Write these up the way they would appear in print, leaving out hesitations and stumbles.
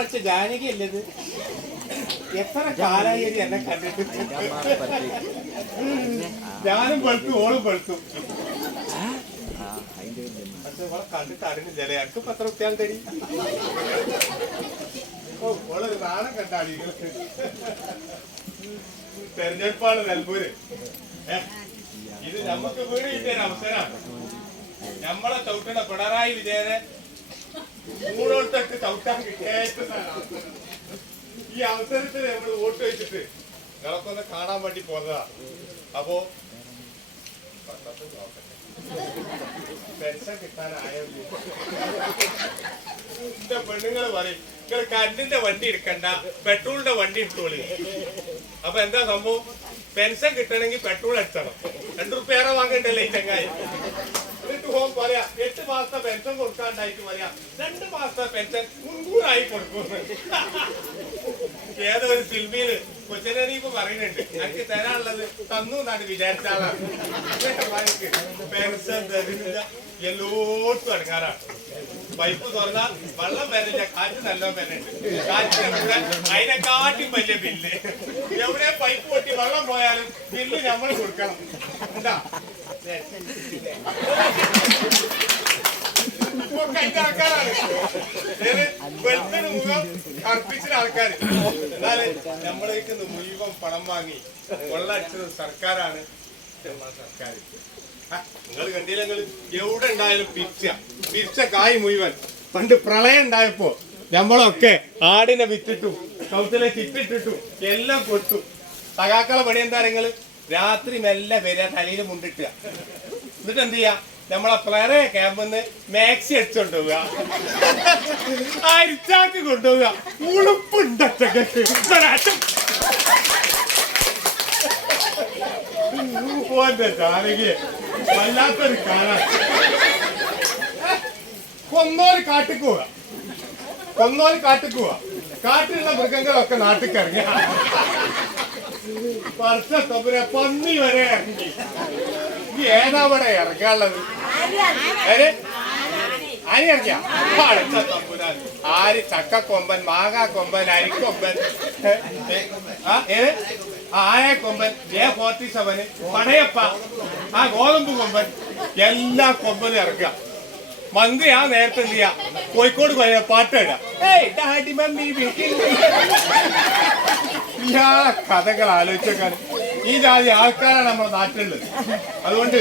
പഠിച്ച ജാനകി അല്ലത്. എത്ര കാലായി എന്നെ കണ്ടിട്ട്. ഞാനും പഴുത്തു, ഓളും പഴുത്തു. പക്ഷെ ഓളെ കണ്ടിട്ട് അറിഞ്ഞില്ലേ എനിക്ക് 10 റുപ്യ തടി. ഓ ഓളൊരു നാണം കണ്ടാടി. തെരഞ്ഞെടുപ്പാണ് നെൽപൂര്. ഇത് നമുക്ക് വീട് കിട്ടിയൊരു അവസരമാണ്. നമ്മളെ ചവിട്ടണ പിണറായി വിജയനെ മൂടോട്ടൊക്കെ ചവിട്ടാൻ കിട്ടിയേക്കുന്നതാണ്. ഈ അവസരത്തിൽ നമ്മൾ വോട്ട് വെച്ചിട്ട് നിങ്ങളൊക്കെ ഒന്ന് കാണാൻ വേണ്ടി പോന്നതാ. അപ്പോ പെൻഷൻ കിട്ടാനായോ? എന്റെ പെണ്ണുങ്ങള് പറയും നിങ്ങൾ കറണ്ടിന്റെ വണ്ടി എടുക്കണ്ട, പെട്രോളിന്റെ വണ്ടി എടുത്തോളി. അപ്പൊ എന്താ സംഭവം? പെൻഷൻ കിട്ടണമെങ്കിൽ പെട്രോൾ അടിച്ചണം. 2 റുപ്യ വാങ്ങണ്ടല്ലേ ഈ ചങ്ങായി. എന്നിട്ട് ഹോം പറയാ 8 മാസത്തെ പെൻഷൻ കൊടുക്കാണ്ടായിട്ട് പറയാ 2 മാസത്തെ പെൻഷൻ മുൻകൂറായി കൊടുക്കുന്നു. ഏതോ ഒരു സിനിമയില് കൊച്ചനീപ്പ് പറയുന്നുണ്ട് എനിക്ക് തരാനുള്ളത് തന്നു എന്നാണ് വിചാരിച്ചാളാണ്. പെൻഷൻ തരുന്നില്ല, എല്ലായിടത്തും അടങ്ങാറാണ്. പൈപ്പ് തുറന്നാൽ വെള്ളം വരില്ല, കാറ്റ് നല്ല വരുന്നുണ്ട്. കാറ്റ് അതിനെക്കാട്ടി വലിയ ബില്ല്. എവിടെ പൈപ്പ് പൊട്ടി വെള്ളം പോയാലും ബില്ല് നമ്മൾ കൊടുക്കണം. എന്താ ഇപ്പൊ കഴിഞ്ഞ ആൾക്കാരാണ് വെളുത്തിന് മുഖം കറുപ്പിച്ച ആൾക്കാർ. എന്നാല് നമ്മളേക്ക് മുഴുവൻ പണം വാങ്ങി വെള്ളടിച്ചത് സർക്കാരാണ്. സർക്കാർ നിങ്ങൾ കണ്ടില്ല, നിങ്ങൾ എവിടെ ഉണ്ടായാലും പിരിച്ച കായ് മുഴുവൻ. പണ്ട് പ്രളയം ഉണ്ടായപ്പോ നമ്മളൊക്കെ ആടിനെ വിറ്റിട്ടും കൗത്തിലെ ചിറ്റിട്ടിട്ടും എല്ലാം കൊടുത്തു. സഖാക്കളെ പണി എന്താ? നിങ്ങൾ രാത്രി മെല്ലെ വരിക, തലയിൽ മുണ്ടിട്ടുക. എന്നിട്ട് എന്ത് ചെയ്യാ? നമ്മളെ പ്ലറെ ക്യാമ്പിന്ന് മാക്സി അടിച്ചോണ്ട് പോവുക, അരിച്ചാക്ക് കൊണ്ടുപോവുക. ഉളുപ്പുണ്ടൊക്കെ ഓന്റെ ജാനകിയെ വല്ലാത്തൊരു കാലാണ്. കൊന്നോര് കാട്ടിക്ക് പോവുക, കൊന്നോര് കാട്ടിക്ക് പോവുക. കാട്ടിലുള്ള മൃഗങ്ങളൊക്കെ നാട്ടിൽ ഇറങ്ങി വർഷത്തൊപ്പനെ പന്നി വരെ ഇറങ്ങി. ഈ ഏതാവിടെ ഇറങ്ങാനുള്ളത്? ആരി ഇറങ്ങിയ ആര്? ചക്കക്കൊമ്പൻ, മാങ്ങാക്കൊമ്പൻ, അരിക്കൊമ്പൻ, ആയക്കൊമ്പൻ, A47, പടയപ്പ, ആ ഗോതമ്പ് കൊമ്പൻ, എല്ലാ കൊമ്പനും ഇറക്കുക. മന്ത്രി ആ നേരത്തെ എന്ത് ചെയ്യാ? കോഴിക്കോട് പോയ പാട്ടിട. ഇയാളെ കഥകൾ ആലോചിച്ചേക്കാൻ ഈ ജാതി ആൾക്കാരാണ് നമ്മുടെ നാട്ടിലുള്ളത്. അതുകൊണ്ട്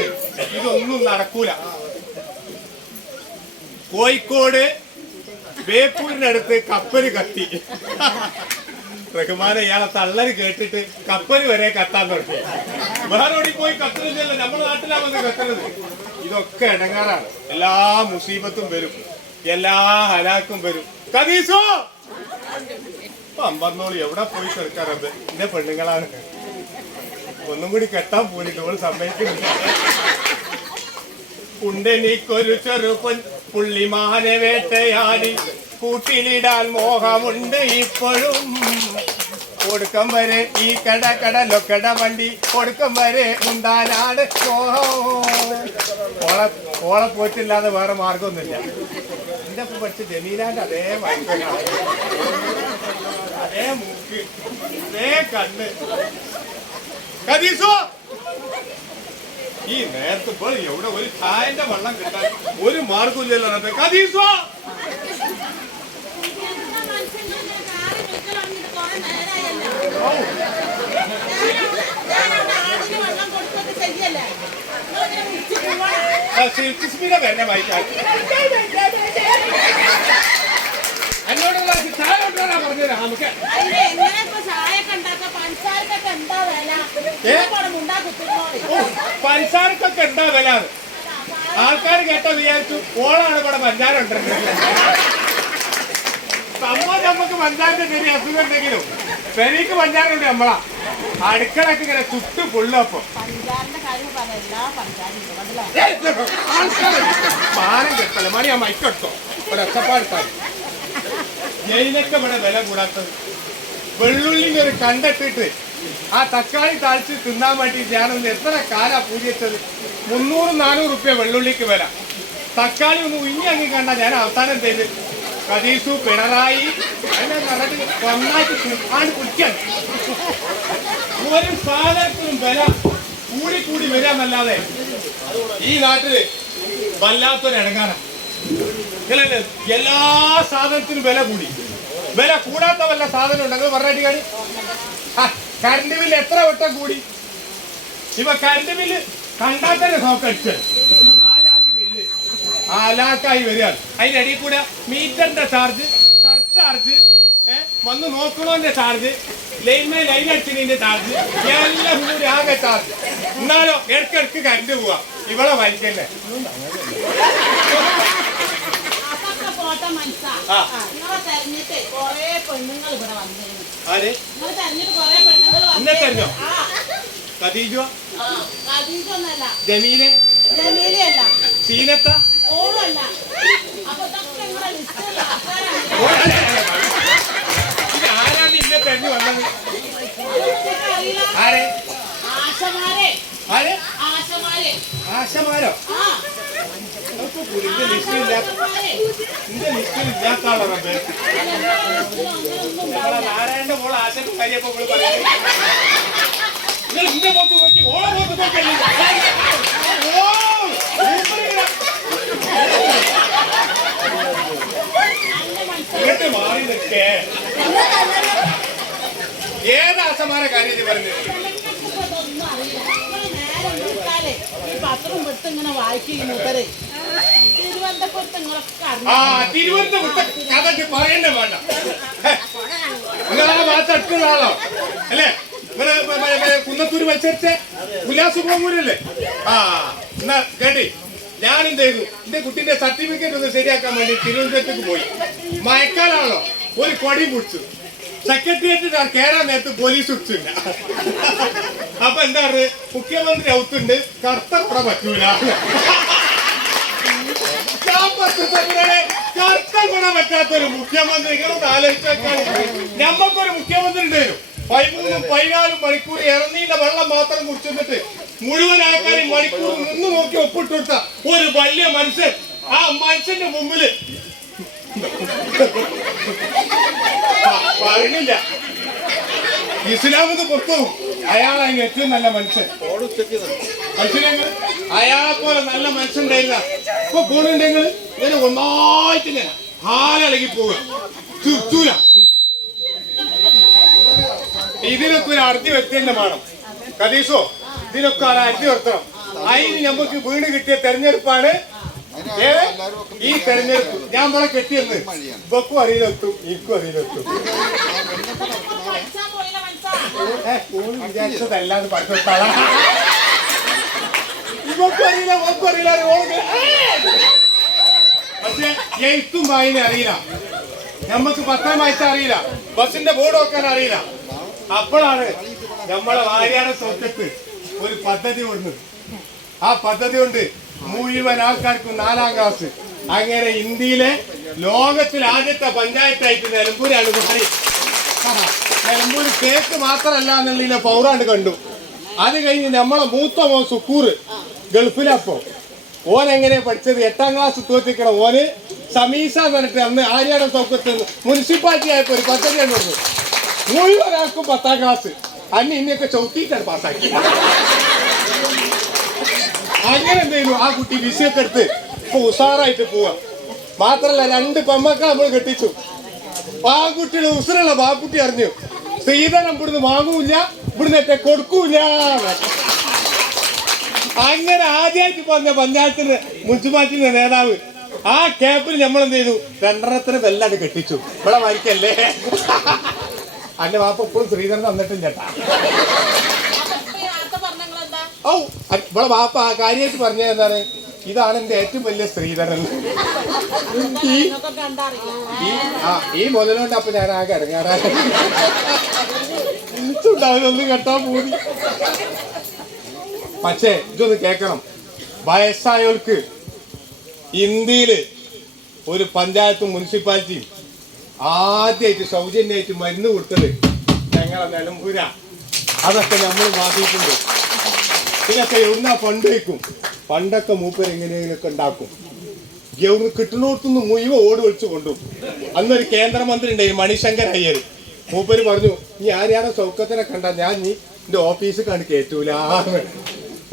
ഇതൊന്നും നടക്കൂല. കോഴിക്കോട് ബേപ്പൂരിനടുത്ത് കപ്പല് കത്തി. റഹ്മാനെ ഇയാളെ തള്ളല് കേട്ടിട്ട് കപ്പല് വരെ കത്താൻ തുടങ്ങി. വേറെ ഓടി പോയി കത്തുന്നില്ലല്ലോ, നമ്മുടെ നാട്ടിലാ വന്ന് കത്തുന്നത്. ഇതൊക്കെ ഇടങ്ങാറാണ്. എല്ലാ മുസീബത്തും വരും, എല്ലാ ഹലാക്കും വരും. കദീസോ അമ്പർന്നോളി എവിടെ പോയി കിടക്കാറത്? എന്റെ പെണ്ണുങ്ങളാണ്. ഒന്നും കൂടി കെട്ടാൻ പോയിട്ട് ഓള് സമ്മതിക്കുന്നില്ല. ഉണ്ടെനിക്കൊരു ചെറുപ്പൻ പുള്ളിമാനെ വേട്ടയാടി കൂട്ടിലിടാൻ മോഹമുണ്ട് ഇപ്പോഴും. ഒടുക്കം വരെ ഈ കടലൊക്കട വണ്ടി ഒടുക്കം വരെ ഉണ്ടാനാണ് ഓളെ പോയിട്ടില്ലാതെ വേറെ മാർഗമൊന്നുമില്ല. എന്റെ ഒപ്പം പഠിച്ച ജമീലാന്റെ അതേ വൈകല്യാണ്, അതേ മൂക്ക്, അതേ കണ്ണ്. കദീസോ ഈ നേരത്തെ ഇപ്പോൾ എവിടെ ഒരു ചായന്റെ വെള്ളം കിട്ടാൻ ഒരു മാർഗമില്ലല്ലോ. കദീസോ വരണ വായിക്കാൻ എന്നോടുള്ള ചായ കൊണ്ടുവരാ പറഞ്ഞത്. നമുക്ക് പഞ്ചസാരക്കൊക്കെ എന്താ വില? ആൾക്കാർ കേട്ടോ വിചാരിച്ചു ഓളാണ് ഇവിടെ പഞ്ചാര ഉണ്ടെങ്കിൽ. സംഭവം നമുക്ക് പഞ്ചാരന്റെ ചെറിയ അസുഖം ഉണ്ടെങ്കിലും പെരീക്ക് പഞ്ചാരുണ്ട്. നമ്മളാ അടുക്കളൊക്കെ ഇങ്ങനെ ചുട്ടു പൊള്ളപ്പം പാനം കെട്ടല്ലേ മണി. ആ മൈക്കെടുത്തോ ഒരു ഒച്ചപ്പാടുത്താൽ. ജയിലൊക്കെ ഇവിടെ വില കൂടാത്തത്. വെള്ളുള്ളിന്റെ ഒരു കണ്ടെത്തിട്ട് ആ തക്കാളി താഴ്ച തിന്നാൻ വേണ്ടി ഞാനൊന്ന് എത്ര കാലാ പൂജിച്ചത്. 300-400 റുപ്യ വെള്ളുള്ളിക്ക് വില. തക്കാളി ഒന്ന് ഉഞ്ഞങ്ങി കണ്ടാൽ ഞാൻ അവസാനം ചെയ്ത് കദീസു പിണറായി നന്നായിട്ട് കുടിക്കാൻ ഒരു സാധനത്തിനും വില കൂടി വരാന്നല്ലാതെ ഈ നാട്ടില് വല്ലാത്തൊരു ഇടങ്ങാന. എല്ലാ സാധനത്തിനും വില കൂടി. വില കൂടാത്ത വല്ല സാധനം ഉണ്ടെങ്കിൽ പറഞ്ഞിട്ട് കാണി. കറണ്ട് ബില്ല് എത്ര വട്ടം കൂടി. ഇപ്പൊ കറണ്ട് ബില്ല് കണ്ടാൽ തന്നെ നോക്കടിച്ച് ആ ജാതി ബില്ല് അലാക്കായി വരികയാണ്. അതിനിടയിൽ കൂടെ മീറ്ററിന്റെ ചാർജ്, സർചാർജ്, വന്ന് നോക്കണോന്റെ ചാർജ്, ലൈൻമേ ലൈൻ അടിച്ചതിന്റെ ചാർജ്, എല്ലാം കൂടി ആകെ ചാർജ്. എന്നാലോ ഇടയ്ക്കിടയ്ക്ക് കറണ്ട് പോവാ. ഇവിടെ വലിക്കന്നെ ഖദീജോ ജമീലെ സീനത്ത ആരാണ് ഇന്നെ തെരഞ്ഞു വന്നത്? ആരെ? ആശമാരോ? നിന്റെ ലിസ്റ്റിൽ ഇല്ലാത്ത ആളാണ്. നാരായണന്റെ മോൾ ആശയുടെ കാര്യപ്പോ പറയുന്നത് നിന്റെ പോക്ക് നോക്കി ഓളെ പോക്ക് നോക്കല്ലേ. ഇങ്ങോട്ട് മാറി നിൽക്കേ. ഏത് ആശമാരെ കാര്യം പറഞ്ഞത്? പത്രം വിട്ട് ഇങ്ങനെ വായിക്കുന്നു. തിരുവനന്തപുരത്തെ കഥ പറയണ്ടേ വേണ്ട. നിങ്ങളാ ഭാഗത്തുള്ള ആളോ അല്ലേ? കുന്നത്തൂര് മത്സരിച്ച ഉല്ലാസുഭവമൂരല്ലേ? എന്നാ കേട്ടി, ഞാൻ എന്ത് ചെയ്തു, എന്റെ കുട്ടിന്റെ സർട്ടിഫിക്കറ്റ് ഒന്ന് ശരിയാക്കാൻ വേണ്ടി തിരുവനന്തപുരത്തേക്ക് പോയി. മയക്കാലാണല്ലോ, ഒരു കൊടി പിടിച്ചു. സെക്രട്ടേറിയറ്റ് കയറാൻ നേരത്ത് പോലീസ് പിടിച്ചില്ല. അപ്പൊ എന്താ പറയുക, മുഖ്യമന്ത്രി ഔത്തുണ്ട്, കർത്തപ്പുറ പറ്റൂല. കർത്തം കൂടാൻ പറ്റാത്തൊരു മുഖ്യമന്ത്രി ആലോചിച്ചേക്കാൻ. ഞമ്മക്കൊരു മുഖ്യമന്ത്രി ഉണ്ടായിരുന്നു. 13-14 മണിക്കൂർ ഇറങ്ങിയുടെ വെള്ളം മാത്രം കുടിച്ചിട്ട് മുഴുവൻ ആൾക്കാരും മണിക്കൂർ നിന്ന് നോക്കി ഒപ്പിട്ട് കൊടുത്ത ഒരു വലിയ മനുഷ്യൻ. ആ മനുഷ്യന്റെ മുമ്പില് പറഞ്ഞില്ല, ഇസ്ലാമിന്ന് പുറത്തു പോകും. അയാളാണ് ഏറ്റവും നല്ല മനുഷ്യൻ. അയാളെ പോലെ നല്ല മനുഷ്യൻ ഉണ്ടായില്ല. ഇപ്പൊ കൂടുണ്ടെങ്കിൽ ഇങ്ങനെ ഒന്നായിട്ട് ഞാൻ ഹാലളകി പോവുക, ചുറ്റൂല. ഇതിനൊക്കെ ഒരു അർജി വ്യക്തിന്റെ വേണം. കദീസോ, ഇതിനൊക്കെ ഒരു അർജി വരുത്തണം. അതിന് നമുക്ക് വീണ് കിട്ടിയ തെരഞ്ഞെടുപ്പാണ് ഈ തെരഞ്ഞെടുപ്പ്. ഞാൻ ഇവിടെ കെട്ടിയെന്ന് ഇവക്കും അറിയിലെത്തും, എനിക്കും അറിയിലെത്തും. വിചാരിച്ചതല്ലാന്ന് പഠിച്ചാള. ഇവക്കും അറിയില്ല, ഓക്കും അറിയില്ല. പക്ഷെ എഴുത്തും വായന അറിയില്ല. നമ്മക്ക് പത്രം വായിച്ചാൽ അറിയില്ല, ബസിന്റെ ബോർഡ് വെക്കാൻ അറിയില്ല. അപ്പോഴാണ് നമ്മളെ വാര്യാടെ സ്വത്തത്ത് ഒരു പദ്ധതി കൊടുക്കുന്നത്. ആ പദ്ധതി കൊണ്ട് മുഴുവൻ ആൾക്കാർക്കും 4ാം ക്ലാസ്. അങ്ങനെ ഇന്ത്യയിലെ ലോകത്തിൽ ആദ്യത്തെ പഞ്ചായത്തായിട്ട് നിലമ്പൂരാണ് മാറി. നിലമ്പൂര് കേക്ക് മാത്രമല്ല എന്നുള്ളതിനെ പൗറാണ്ട് കണ്ടു. അത് കഴിഞ്ഞ് നമ്മളെ മൂത്ത മോൻ സുക്കൂർ ഗൾഫിലപ്പോ ഓൻ എങ്ങനെ പഠിച്ചത്? 8ാം ക്ലാസ് തോറ്റിക്കണം. ഓന് സമീസ എന്ന് പറഞ്ഞിട്ട് അന്ന് ആര്യാടെ സൗഖ്യത്തിൽ മുനിസിപ്പാലിറ്റി ആയപ്പോ ഒരു പദ്ധതി കണ്ടു. മുഴുവൻ ആൾക്കും 10ാം ക്ലാസ്. അന്ന് ഇനിയൊക്കെ ചവിട്ടിയിട്ടാണ് പാസ്സാക്കി. അങ്ങനെ എന്ത് ചെയ്യുന്നു, ആ കുട്ടി വിഷയൊക്കെ എടുത്ത് ഇപ്പൊ ഉഷാറായിട്ട് പോവാ. മാത്രല്ല 2 പെമ്മക്കൾ നമ്മൾ കെട്ടിച്ചു. പാകുട്ടിയുടെ ഉസറുള്ള പാക്കുട്ടി അറിഞ്ഞു, സ്ത്രീധനം ഇവിടുന്ന് വാങ്ങൂല, ഇവിടുന്ന് കൊടുക്കൂല. അങ്ങനെ ആദ്യമായിട്ട് പറഞ്ഞ പഞ്ചായത്തിന്റെ മുനിസിപ്പാലിറ്റിന്റെ നേതാവ് ആ ക്യാമ്പിൽ നമ്മൾ എന്ത് ചെയ്തു, 2.5 വെല്ലാണ്ട് കെട്ടിച്ചു. ഇവിടെ വായിക്കല്ലേ. അന്റെ വാപ്പ എപ്പോഴും സ്ത്രീധനം തന്നിട്ടും ചേട്ടാ. ഓ, ഇവിടെ വാപ്പ ആ കാര്യമായിട്ട് പറഞ്ഞത് എന്താണ്, ഇതാണ് എന്റെ ഏറ്റവും വലിയ സ്ത്രീധനം. ഈ മുതലുകൊണ്ട് അപ്പൊ ഞാൻ ആകെ ഇറങ്ങാറായി. എനിക്കുണ്ടാവുന്നൊന്നും കെട്ടാൻ പോയി. പക്ഷേ ഇതൊന്ന് കേൾക്കണം, വയസ്സായവർക്ക് ഇന്ത്യയില് ഒരു പഞ്ചായത്തും മുനിസിപ്പാലിറ്റിയും ആദ്യമായിട്ട് സൗജന്യമായിട്ട് മരുന്ന് കൊടുത്തത് ഞങ്ങളെ നിലമ്പൂര. അതൊക്കെ നമ്മൾ മാറ്റിയിട്ടുണ്ട്. ഇതൊക്കെ എവിടുന്നാ ഫണ്ട് വയ്ക്കും? പണ്ടൊക്കെ മൂപ്പർ എങ്ങനെയെങ്കിലൊക്കെ ഉണ്ടാക്കും. കിട്ടുന്നിടത്തുനിന്ന് മുഴുവൻ ഓട് വിളിച്ചു കൊണ്ടു. അന്നൊരു കേന്ദ്രമന്ത്രി ഉണ്ടായി മണിശങ്കർ അയ്യർ. മൂപ്പര് പറഞ്ഞു, നീ ആരെയാണോ ചൗക്കത്തിനെ കണ്ട ഞാൻ നീ എന്റെ ഓഫീസിൽ കണ്ട് കയറ്റൂല.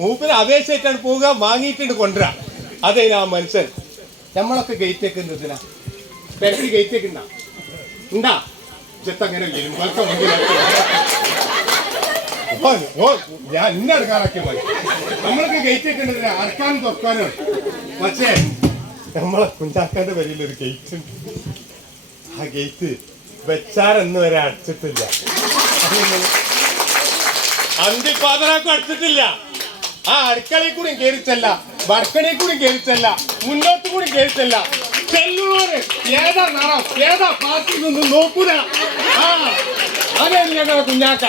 മൂപ്പര് അപേക്ഷയായിട്ടാണ് പോവുക, വാങ്ങിയിട്ടുണ്ട് കൊണ്ടുവരാ. അതേ ആ മനുഷ്യൻ. നമ്മളൊക്കെ ഗേറ്റൊക്കെ എന്തിനാ പെരക്ക് ഗേറ്റൊക്കെ ഉണ്ടാ ചെത്തങ്ങനെ ഞാൻ ഇന്ന എടുക്കാനൊക്കെ മതി. നമ്മളൊക്കെ ഗേറ്റൊക്കെ ഉണ്ടതിനാ അടക്കാനും തുറക്കാനും. പക്ഷേ നമ്മളെ കുഞ്ഞാക്കാന്റെ വരിയിലൊരു ഗേറ്റ് ഉണ്ട്. ആ ഗേറ്റ് വെച്ചാരെന്ന് വരെ അടച്ചിട്ടില്ല. അന്തിപ്പാതരാക്കും അടച്ചിട്ടില്ല. ആ അടുക്കളയിൽ കൂടി കയറിച്ചല്ല, ബർക്കണിയിൽ കൂടി കയറിച്ചല്ല, മുന്നോട്ട് കൂടി കയറിച്ചല്ല. ചെല്ലുള്ളവര് ഏതാ നിറം ഏതാ പാർട്ടി നിന്നും നോക്കൂല. ആ അതെ ഞങ്ങളുടെ കുഞ്ഞാക്ക.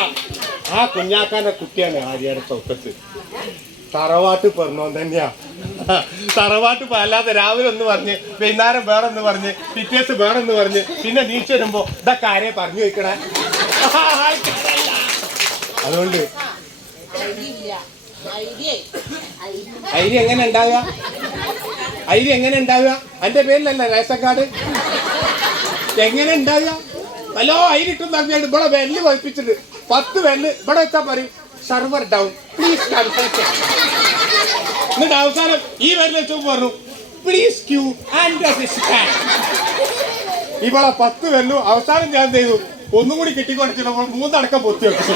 ആ കുഞ്ഞാക്കാന്റെ കുട്ടിയാണ് ആര്യാടെ ചൗക്കത്ത്. തറവാട്ട് പറഞ്ഞോൻ തന്നെയാ. തറവാട്ട് അല്ലാതെ രാവിലെ ഒന്ന് പറഞ്ഞ് വൈകുന്നേരം വേറൊന്ന് പറഞ്ഞ് പിറ്റേസ് വേറൊന്ന് പറഞ്ഞ് പിന്നെ നീച്ച് വരുമ്പോ ഇതൊക്കെ ആരെ പറഞ്ഞു വെക്കണേ. അതുകൊണ്ട് ഐരി എങ്ങനെ ഉണ്ടാവുക? ഐരി എങ്ങനെ ഉണ്ടാവുക? എന്റെ പേരിലല്ല റേഷൻ കാർഡ്. എങ്ങനെ ഉണ്ടാവുക? ഹലോ ഐരിട്ടും പറഞ്ഞാൽ ഇവിടെ വെല്ല് പതിപ്പിച്ചിട്ട് 10 വെല്ല് ഇവിടെ വെച്ചാൽ പറയും സർവർ ഡൗൺ പ്ലീസ് കൺസൾട്ട്. എന്നിട്ട് അവസാനം ഈ വെല്ല് വെച്ചു പറഞ്ഞു പ്ലീസ് ക്യൂ ആൻഡ് ഇവിടെ 10 വെല്ലും അവസാനം ഞാൻ ചെയ്തു ഒന്നും കൂടി കിട്ടിക്കൊണ്ടിരിക്കുമ്പോൾ 3 അടക്കം പൊത്തി വെച്ചു.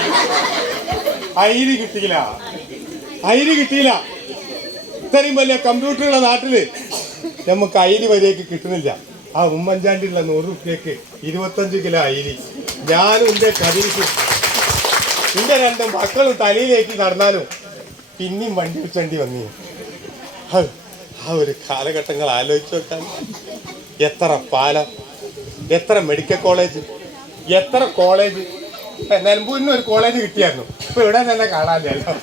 ഐരി കിട്ടിയില്ല, ഐരി കിട്ടിയില്ല. ഇത്രയും വലിയ കമ്പ്യൂട്ടറുള്ള നാട്ടില് നമുക്ക് ഐരി വരെയൊക്കെ കിട്ടുന്നില്ല. ആ ഉമ്മൻചാണ്ടിയുള്ള 100 റുപ്യക്ക് 25 കിലോ ഐരി ഞാനും എന്റെ കടീസും എന്റെ 2 മക്കളും തലയിലേക്ക് നടന്നാലും പിന്നെയും വണ്ടി വെച്ചേണ്ടി വന്നു. ആ ഒരു കാലഘട്ടങ്ങൾ ആലോചിച്ച് നോക്കാൻ. എത്ര പാലം, എത്ര മെഡിക്കൽ കോളേജ്, എത്ര കോളേജ്. നിലമ്പൂരിന് ഒരു കോളേജ് കിട്ടിയായിരുന്നു. ഇപ്പൊ ഇവിടെ തന്നെ കാണാനില്ലല്ലോ.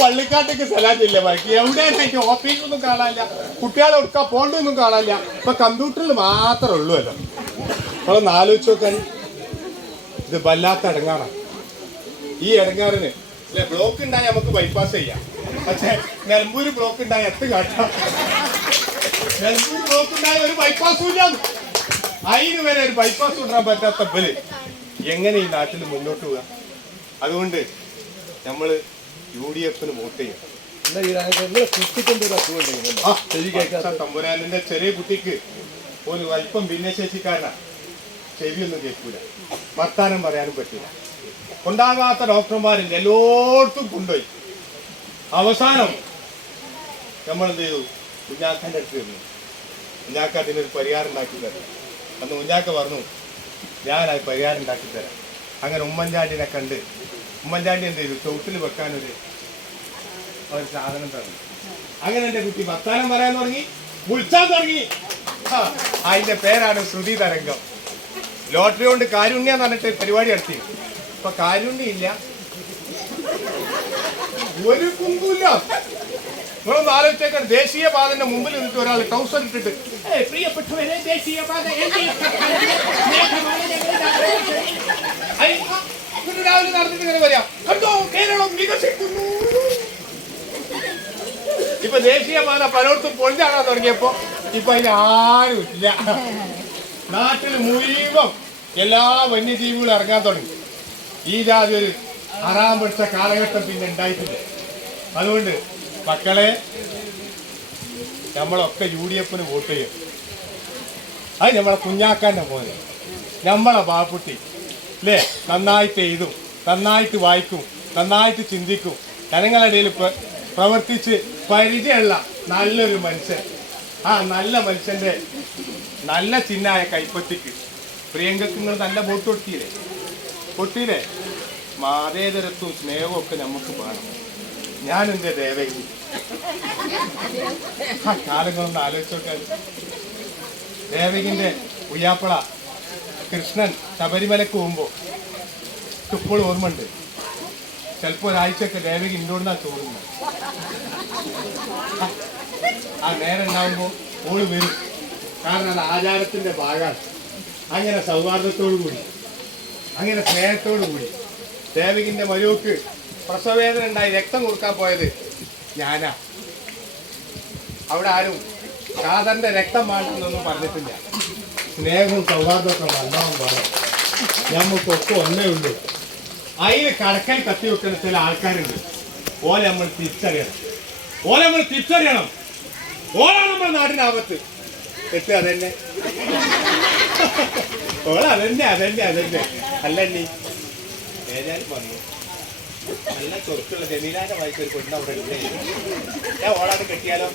പള്ളിക്കാട്ടേക്ക് സ്ഥലമില്ല. ബാക്കി എവിടെയാണെങ്കിൽ ഓഫീസൊന്നും കാണാനില്ല, കുട്ടികളെ ഒടുക്കാൻ പോണ്ടൊന്നും കാണാനില്ല. ഇപ്പൊ കമ്പ്യൂട്ടറിൽ മാത്രമേ ഉള്ളൂല്ലോ. നമ്മളൊന്ന് ആലോചിച്ച് നോക്കാൻ. ഇത് വല്ലാത്ത ഇടങ്ങാറാണ്. ഈ ഇടങ്ങാറിന് ബ്ലോക്ക് ഉണ്ടായി നമുക്ക് ബൈപ്പാസ് ചെയ്യാം. പക്ഷെ നിലമ്പൂര് ബ്ലോക്ക് ഉണ്ടായി എത്ത് കാട്ടാം. നിലമ്പൂർ ബ്ലോക്ക് ഉണ്ടായ ഒരു ബൈപ്പാസും ഇല്ല. അതിന് വരെ ഒരു ബൈപ്പാസ് കൊണ്ടുവരാൻ പറ്റാത്ത ബല് എങ്ങനെ ഈ നാട്ടിൽ മുന്നോട്ട് പോവുക? അതുകൊണ്ട് നമ്മള് UDF വോട്ട് ചെയ്യും. തമ്പുരാനിന്റെ ചെറിയ കുട്ടിക്ക് ഒരു അല്പം ഭിന്നശേഷിക്കാരനാ. ചെവിയൊന്നും കേൾക്കൂല, വർത്താനം പറയാനും പറ്റില്ല. ഉണ്ടാകാത്ത ഡോക്ടർമാരില്ല, എല്ലായിടത്തും കൊണ്ടുപോയി. അവസാനം നമ്മൾ എന്ത് ചെയ്തു? കുഞ്ഞാക്കാൻ്റെ അടുത്ത് തന്നു. കുഞ്ഞാക്ക അതിനൊരു പരിഹാരം ഉണ്ടാക്കി തരാം. അന്ന് കുഞ്ഞാക്ക പറഞ്ഞു ഞാനത് പരിഹാരം ഉണ്ടാക്കി തരാം. അങ്ങനെ ഉമ്മൻചാണ്ടിനെ കണ്ട് ഉമ്മൻചാണ്ടി എന്ത് ചെയ്തു? തൊട്ടിൽ വെക്കാനൊരു സാധനം തന്നു. അങ്ങനെ എൻ്റെ കുട്ടി വർത്താനം പറയാൻ തുടങ്ങി, വിളിച്ചാൻ തുടങ്ങി. അതിന്റെ പേരാണ് ശ്രുതി തരംഗം. ലോട്ടറി കൊണ്ട് കാരുണ്യ എന്ന് പറഞ്ഞിട്ട് പരിപാടി നടത്തി. ഇപ്പൊ കാരുണ്യ ഇല്ല, ഒരു കുങ്കുമില്ല. നിങ്ങളൊന്ന് ആലോചിച്ചേക്കാണ്. ദേശീയപാതന്റെ മുമ്പിൽ നിന്നിട്ട് ഒരാൾ ട്രൗസർ ഇട്ടിട്ട് പ്രിയപ്പെട്ടവരെ ദേശീയപാത രാവിലെ നടന്നിട്ട് ഇങ്ങനെ പറയാം, കണ്ടോ കേരളം വികസിക്കുന്നു. ഇപ്പൊ ദേശീയപാത പലയിടത്തും പൊളിഞ്ഞാടാൻ തുടങ്ങിയപ്പോ ഇപ്പൊ അതിന് ആരും ഇല്ല. നാട്ടിൽ മുഴുവൻ എല്ലാ വന്യജീവികളും ഇറങ്ങാൻ തുടങ്ങി. ഈ ജാതി ഒരു അറാൻ പിടിച്ച കാലഘട്ടം പിന്നെ ഉണ്ടായിട്ടില്ല. അതുകൊണ്ട് മക്കളെ നമ്മളൊക്കെ UDF വോട്ട് ചെയ്യും. അത് നമ്മളെ കുഞ്ഞാക്കാൻ്റെ മോനെ, നമ്മളെ ബാപ്പുട്ടി അല്ലേ? നന്നായിട്ട് എഴുതും, നന്നായിട്ട് വായിക്കും, നന്നായിട്ട് ചിന്തിക്കും, ജനങ്ങളുടെ ഇടയിൽ പ്രവർത്തിച്ച് പരിചയമുള്ള നല്ലൊരു മനുഷ്യൻ. ആ നല്ല മനുഷ്യന്റെ നല്ല ചിഹ്നമായ കൈപ്പത്തിക്ക് പ്രിയങ്കക്ക് നിങ്ങൾ നല്ല വോട്ട് കൊടുത്തില്ലേ? കൊടുത്തില്ലേ? മതേതരത്വവും സ്നേഹവും ഒക്കെ നമുക്ക് വേണം. ഞാനെന്റെ ദേവകി ആ കാലങ്ങളൊന്ന് ആലോചിച്ചോക്കാൻ. ദേവകിന്റെ ഉയ്യാപ്പള കൃഷ്ണൻ ശബരിമലക്ക് പോകുമ്പോൾ ഇപ്പോൾ ഓർമ്മയുണ്ട്. ചിലപ്പോൾ ഒരാഴ്ചയൊക്കെ ദേവകി ഇന്നോടുന്നാ ചോറുന്നത്. ആ നേരം ഉണ്ടാവുമ്പോൾ ഓള് വരും. കാരണം അത് ആചാരത്തിന്റെ ഭാഗമാണ്. അങ്ങനെ സൗഹാർദ്ദത്തോടു കൂടി, അങ്ങനെ സ്നേഹത്തോടു കൂടി ദേവകിന്റെ മരുവക്ക് പ്രസവവേദന ഉണ്ടായി രക്തം കൊടുക്കാൻ പോയത് ഞാനാ. അവിടെ ആരും സാധാരണ രക്തം വേണ്ടെന്നൊന്നും പറഞ്ഞിട്ടില്ല. സ്നേഹവും സൗഹാർദ്ദമൊക്കെ നല്ലോണം വേണം. നമുക്കൊക്കെ ഒന്നേ ഉള്ളൂ. അതിന് കടക്കൽ കത്തി വെക്കുന്ന ചില ആൾക്കാരുണ്ട്. ഓലെ നമ്മൾ തിരിച്ചറിയണം. ഓലാണ് നമ്മുടെ നാടിനാപത്ത്. തെറ്റ് അതന്നെ. അതന്നെ അല്ലണ്ണി ഏതായാലും വന്നു. നല്ല ചൊറുക്കുള്ള ജമീലാന്റെ വായിക്ക് ഒരു പെണ്ണ് അവിടെ ഇല്ലേ? ഞാൻ ഓളാണ് കെട്ടിയാലോ?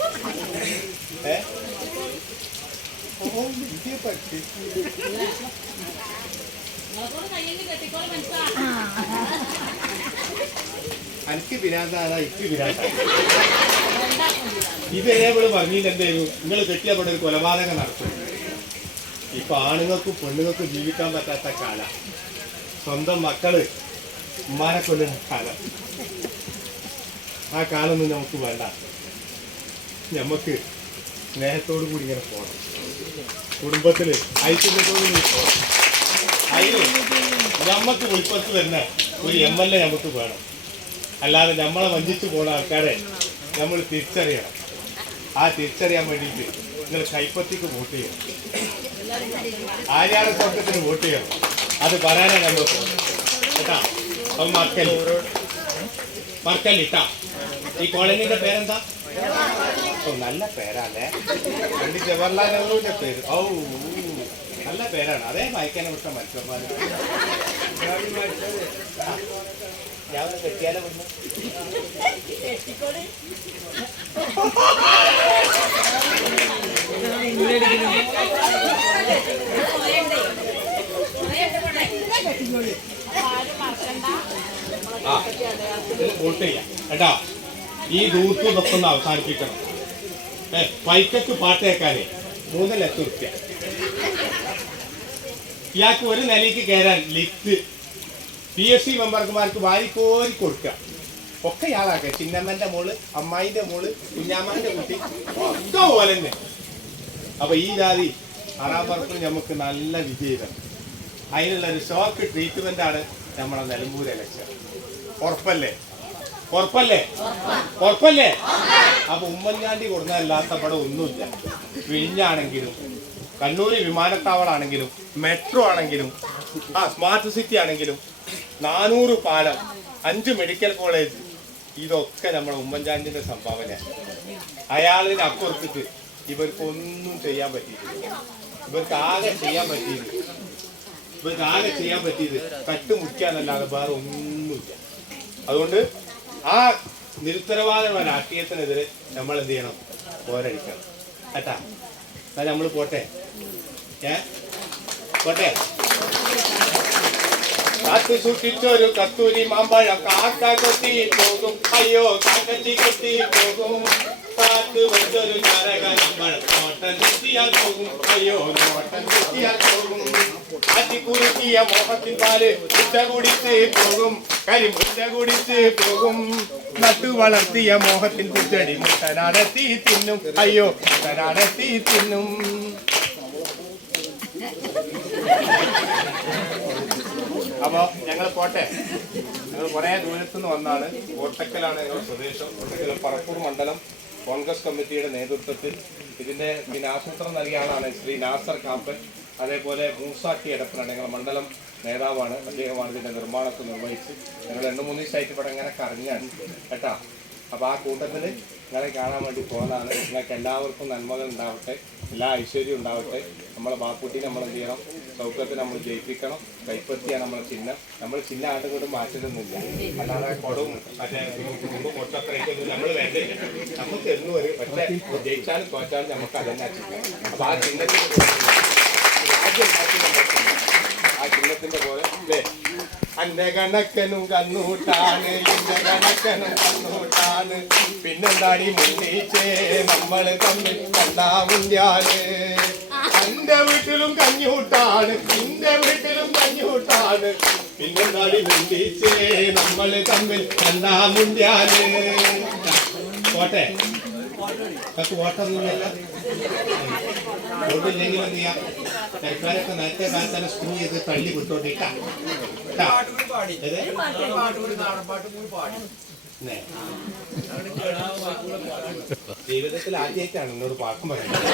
പറ്റി എനിക്ക് പിരാന്താ ഇക്ക് പിരാന്ത. ഇതേപോലെ പറഞ്ഞില്ല എന്തായാലും നിങ്ങൾ കെട്ടിയപ്പോൾ ഒരു കൊലപാതകം നടത്തും. ഇപ്പൊ ആണുങ്ങൾക്കും പെണ്ണുങ്ങൾക്കും ജീവിക്കാൻ പറ്റാത്ത കാലം. സ്വന്തം മക്കള് ഉമ്മാനെ കൊല്ലുന്ന കാലം. ആ കാലമൊന്നും നമുക്ക് വേണ്ട. നമുക്ക് സ്നേഹത്തോടു കൂടി ഇങ്ങനെ പോകണം. കുടുംബത്തില് ഐക്യത്തോടു കൂടി പോകണം. അതിന് നമ്മക്ക് ഉൾപ്പെട്ട് വരുന്ന ഒരു MLA നമുക്ക് വേണം. അല്ലാതെ നമ്മളെ വഞ്ചിച്ചു പോണ ആൾക്കാരെ നമ്മൾ തിരിച്ചറിയണം. ആ തിരിച്ചറിയാൻ വേണ്ടിയിട്ട് നിങ്ങൾ കൈപ്പത്തിക്ക് വോട്ട് ചെയ്യണം. ആര്യാട് സ്വർഗത്തിന് വോട്ട് ചെയ്യണം. അത് പറയാനാണ് നമ്മൾ കേട്ടാ. അപ്പൊ മർക്കല്ലിട്ടാ. ഈ കോളനിയുടെ പേരെന്താ? നല്ല പേരാല്ലേ. പണ്ഡിറ്റ് ജവഹർലാൽ നെഹ്റുവിന്റെ പേര്. ഓ നല്ല പേരാണ്. അതേ വായിക്കാനെ വിട്ട മനുഷ്യന്മാർ. ഞാൻ കെട്ടിയാലോ വന്നു. വോട്ട് ചെയ്യാം കേട്ടാ. ഈ ദൂത്ത് ഇതൊക്കെ ഒന്ന് അവസാനിപ്പിക്കണം. പൈക്കക്ക് പാട്ട് കേൾക്കാനേ 3 ലക്ഷം റുപ്യ. ഇയാൾക്ക് ഒരു നിലയ്ക്ക് കയറാൻ ലിഫ്റ്റ് PSC മെമ്പർമാർക്ക് വാരിക്കോരി കൊടുക്കുക. ഒക്കെ ഇയാളാക്കുക. ചിന്നമ്മന്റെ മോള്, അമ്മായിന്റെ മോള്, കുഞ്ഞാമ്മന്റെ കുട്ടി ഒക്കെ പോലെ തന്നെ. അപ്പൊ ഈ ജാതി അറാബർക്കും നമുക്ക് നല്ല വിജയിതം. അതിനുള്ള ഒരു ഷോക്ക് ട്രീറ്റ്മെന്റ് ആണ് നമ്മളെ നിലമ്പൂർ ഇലക്ഷൻ. ഉറപ്പല്ലേ? അപ്പൊ ഉമ്മൻചാണ്ടി കൊടുന്നതല്ലാത്ത പടം ഒന്നുമില്ല. വിഴിഞ്ഞാണെങ്കിലും കണ്ണൂർ വിമാനത്താവളാണെങ്കിലും മെട്രോ ആണെങ്കിലും സ്മാർട്ട് സിറ്റി ആണെങ്കിലും 400 പാലം, 5 മെഡിക്കൽ കോളേജ്, ഇതൊക്കെ നമ്മുടെ ഉമ്മൻചാണ്ടിന്റെ സംഭാവനയാണ്. അയാളിന് അപ്പുറത്തേക്ക് ഇവർക്കൊന്നും ചെയ്യാൻ പറ്റിയിട്ടില്ല. ഇവർക്ക് ആകെ ചെയ്യാൻ പറ്റിയത് കട്ടുമുടിക്കാന്നല്ലാതെ വേറെ ഒന്നുമില്ല. അതുകൊണ്ട് ആ നിരുത്തരവാദമായ രാഷ്ട്രീയത്തിനെതിരെ നമ്മൾ എന്ത് ചെയ്യണം? പോരടിക്കണം കേട്ടാ. എന്നാൽ നമ്മൾ പോട്ടെ. കാത്തു സൂക്ഷിച്ചൊരു കസ്തൂരി മാമ്പഴം കാക്ക കൊത്തി പോകും. അയ്യോ കാക്കത്തി കൊത്തി പോകും. കാത്തു വെച്ചൊരു ചരകമ്പഴം നോട്ടം തെറ്റിയാൽ പോകും. അയ്യോ നോട്ടം തെറ്റിയാൽ പോകും. അതികുറുക്കിയ മോഹത്തിൻ പാല് മുറ്റ കുടിച്ച് പോകും. കരിമുറ്റ കുടിച്ച് പോകും. നട്ടു വളർത്തിയ മോഹത്തിൻ പുറ്റടി മുട്ടനടത്തി തിന്നും. അയ്യോ മുട്ടനടത്തി തിന്നും. അപ്പൊ ഞങ്ങൾ പോട്ടെ. ഞങ്ങൾ കുറെ ദൂരത്തുനിന്ന് വന്നാണ്. കോട്ടക്കലാണ് ഞങ്ങളുടെ സ്വദേശം. കോട്ടക്കൽ പറപ്പൂർ മണ്ഡലം കോൺഗ്രസ് കമ്മിറ്റിയുടെ നേതൃത്വത്തിൽ ഇതിന്റെ ആസൂത്രണം നൽകിയ ആളാണ് ശ്രീ നാസർ കാപ്പൻ. അതേപോലെ മൂസാക്കി എടപ്പനാണ് ഞങ്ങളുടെ മണ്ഡലം നേതാവാണ്. അദ്ദേഹമാണ് ഇതിന്റെ നിർമ്മാണത്തിൽ നിർവഹിച്ച്. ഞങ്ങൾ 2-3 ദിവസമായിട്ട് ഇവിടെ ഇങ്ങനെ കറങ്ങാണ് കേട്ടാ. അപ്പൊ ആ കൂട്ടത്തിൽ നിങ്ങളെ കാണാൻ വേണ്ടി പോകുന്നതാണ്. നിങ്ങൾക്ക് എല്ലാവർക്കും നന്മകൾ ഉണ്ടാവട്ടെ, എല്ലാ ഐശ്വര്യം ഉണ്ടാവട്ടെ. നമ്മളെ ബാപ്പുട്ടിനെ നമ്മൾ എന്ത് ചെയ്യണം? സൗഖ്യത്തിൽ നമ്മൾ ജയിപ്പിക്കണം. കൈപ്പത്തിയാണ് നമ്മളെ ചിഹ്നം. നമ്മൾ ചിഹ്നം ആണ്ടും കൂടെ മാറ്റുന്നില്ല. അല്ലാതെ കൊടും മറ്റേ പൊട്ടത്രയ്ക്കൊന്നും നമ്മൾ വേണ്ടില്ല. നമുക്ക് എന്നും ഒരു പക്ഷേ ജയിച്ചാലും തോറ്റാലും നമുക്ക് അതെന്നാ ചിഹ്നം. അപ്പൊ ആ ചിഹ്നത്തിന്റെ പോലെ അല്ലേ? അന്റെ കണക്കനും കന്നൂട്ടാണ്, എന്റെ കണക്കനും കന്നൂട്ടാണ്. പിന്നെന്താടി മുന്നീച്ചേ നമ്മള് തമ്മിൽ കണ്ടാമുന്ത്യാല്. എന്റെ വീട്ടിലും കഞ്ഞൂട്ടാണ്, നിന്റെ വീട്ടിലും കഞ്ഞൂട്ടാണ്. പിന്നെന്താടി മുന്നീച്ചേ നമ്മള് തമ്മിൽ കണ്ടാമുന്ത്യാല്. പോട്ടെ. വോട്ടൊന്നുമില്ല. വോട്ടില്ലെങ്കിലും എന്ത് ചെയ്യാം? സർക്കാരൊക്കെ നേരത്തെ കാലത്താണ് സ്ക്രൂ ചെയ്ത് തള്ളി വിട്ടോണ്ടിട്ടാ. ജീവിതത്തിൽ ആദ്യമായിട്ടാണ് എന്നോട് പാഠം പറയുന്നത്.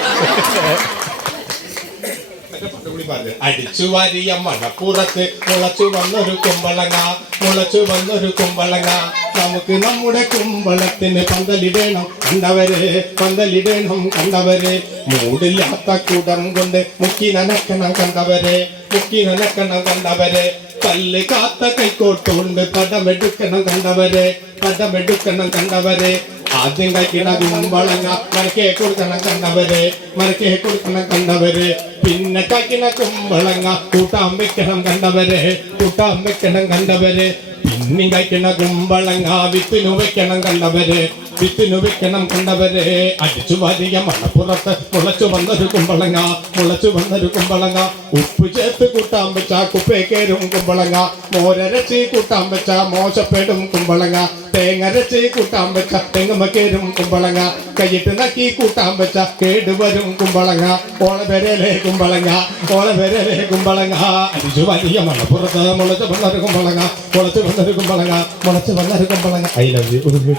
അടിച്ചു വാരിയ മണപ്പുറത്ത് മുളച്ചു വന്നൊരു കുമ്പളങ്ങ, മുളച്ചു വന്നൊരു കുമ്പളങ്ങ. നമുക്ക് നമ്മുടെ കുമ്പളത്തിന് പന്തലിടണം കണ്ടവര്, പന്തലിടണം കണ്ടവര്. മൂടില്ലാത്ത കുടം കൊണ്ട് മുക്കി നനക്കണം കണ്ടവര്, മുക്കി നനക്കണം കണ്ടവര്. കല്ല് കാത്ത കൈക്കോട്ടുകൊണ്ട് പടമെടുക്കണം കണ്ടവര്, പടമെടുക്കണം കണ്ടവര്. ആദ്യം കഴിക്കണ കുമ്പളങ്ങ മരക്കേ കൊടുക്കണം കണ്ടവര്, മരക്കേ കൊടുക്കണം കണ്ടവര്. പിന്നെ കഴിക്കണ കുമ്പളങ്ങ കൂട്ടാൻ വെക്കണം കണ്ടവര്, കൂട്ടാൻ വെക്കണം കണ്ടവര്. പിന്നെയും കഴിക്കണ കുമ്പളങ്ങ വിത്തിനു വെക്കണം കണ്ടവര്, വിത്തിനു വെക്കണം കണ്ടവര്. അടിച്ചു വാരിയ മണപ്പുറത്ത് മുളച്ചു വന്നൊരു കുമ്പളങ്ങ, മുളച്ചു വന്നൊരു കുമ്പളങ്ങ. ഉപ്പ് ചേർത്ത് കൂട്ടാൻ വെച്ച കുപ്പേ കയറും കുമ്പളങ്ങ, മോരരച്ച് കൂട്ടാൻ വെച്ച മോശപ്പെടും കുമ്പളങ്ങ. തേങ്ങരച്ച് കൂട്ടാൻ വെച്ച തെങ്ങുമക്കേരും കുമ്പളങ്ങ, കൈയിട്ട് നക്കി കൂട്ടാൻ വെച്ച കേടുവരും കുമ്പളങ്ങ. ഓളപെരയിലെ കുമ്പളങ്ങ, ഓളപെരയിലെ കുമ്പളങ്ങ. അടിച്ചു വലിയ മണപ്പുറത്ത് മുളച്ചു വന്നൊരു കുമ്പളങ്ങ, മുളച്ചു വന്നൊരു കുമ്പളങ്ങ, മുളച്ചു വന്നൊരു കുമ്പളങ്ങ. I love you.